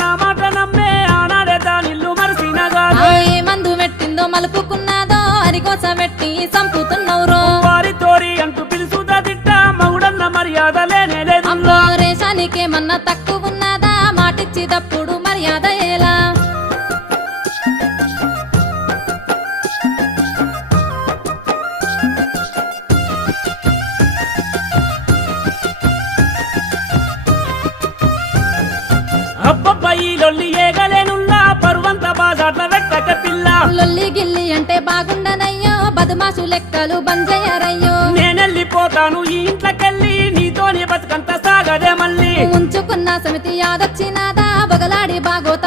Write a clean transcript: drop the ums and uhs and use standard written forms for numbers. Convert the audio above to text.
నా మాట నమ్మే ఆనాడే దానిల్లు మరిసినగా ఏ మందు పెట్టిందో మలుపుకున్నాదో అరికోస పెట్టి సంపుతున్నవురో వారి తోరి అంటూ పిలుసుదా తిట్ట మగుడన్న మర్యాద లేనే లేదు అమ్మో రేషానికేమన్నా తక్కువ ఉన్నదా మాటిచ్చి తప్పుడు మర్యాద ఎలా అబ్బబ్బాయి లొల్లి ఏగలేనుల్లా పరువంత బాజాట్ల వెట్టక పిల్ల లొల్లి గిల్లి అంటే బాగుండనయ్యో బదుమాసు లెక్కలు బంజయ్యారయ్యో నేనెళ్ళిపోతాను ఈ ఇంట్లోకెళ్ళి నీతోనే బతుకంత సాగదే మళ్ళీ ఉంచుకున్న సమితి యాదొచ్చినాదా బొగలాడి బాగోత